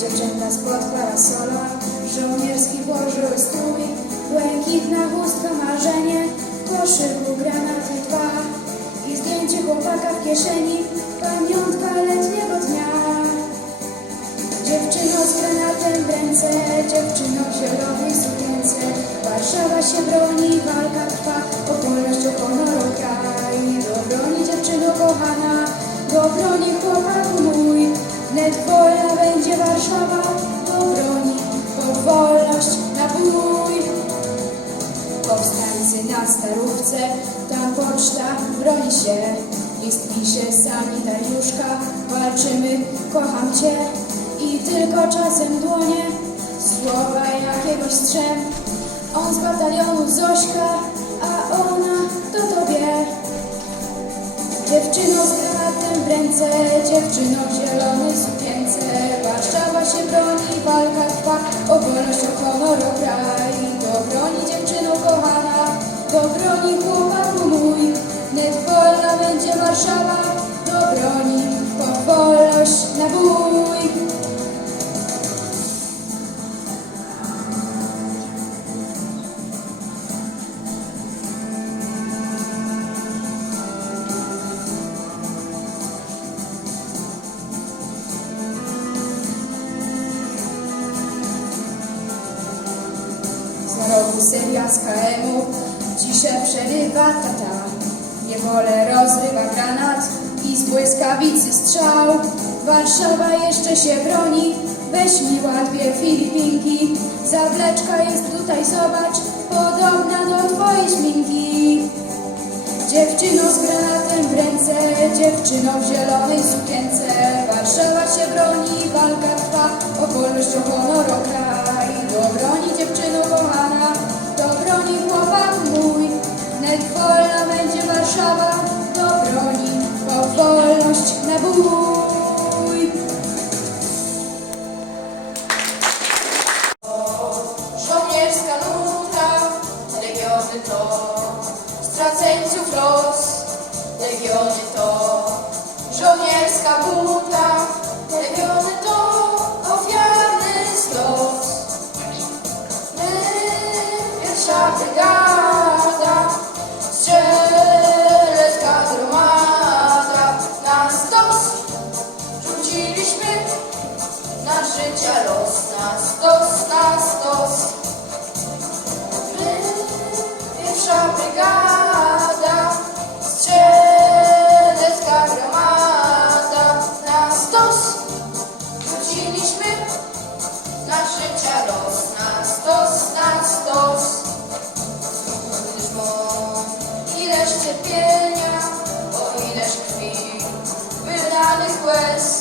Dziewczęta spod parasola, żołnierski włożyły strój, błękitna chustka marzenie, koszyku granaty dwa i zdjęcie chłopaka w kieszeni, pamiątka letniego dnia. Dziewczyno z granatem w ręce, dziewczyno w zielonej sukience, Warszawa się broni, walka trwa, o wolność, o honor, kraj. Do broni dziewczyno kochana, do broni chłopaku mój, wnet wolna będzie Warszawa, broni, po wolność na bój. Powstańcy na starówce, tam poczta broni się. List pisze sanitariuszka, walczymy, kocham cię. I tylko czasem dłonie, słowa jakiegoś strzem. On z batalionu Zośka, a ona do tobie. Dziewczyno z granatem w ręce, dziewczyno w walka trwa, o wolność, o honor, o kraj. Do broni dziewczyno kochana, do broni chłopaku seria z KM-u, ciszę przerywa tata. Niewolę rozrywa granat i z błyskawicy strzał. Warszawa jeszcze się broni, weź mi łatwiej Filipinki. Zawleczka jest tutaj, zobacz, podobna do twojej szminki. Dziewczyno z granatem w ręce, dziewczyno w zielonej sukience. Warszawa się broni, walka trwa, o wolność, o honor, o kraj. Wnet wolna będzie Warszawa, do broni, po wolność na bój. Żołnierska nuta, legiony to straceńców los, legiony to żołnierska buta, stos, na stos. My, pierwsza brygada, strzelecka gromada, na stos rzuciliśmy na życia los, na stos, na stos. Gdyż mo, ileż cierpienia, o ileż krwi, wydanych łez,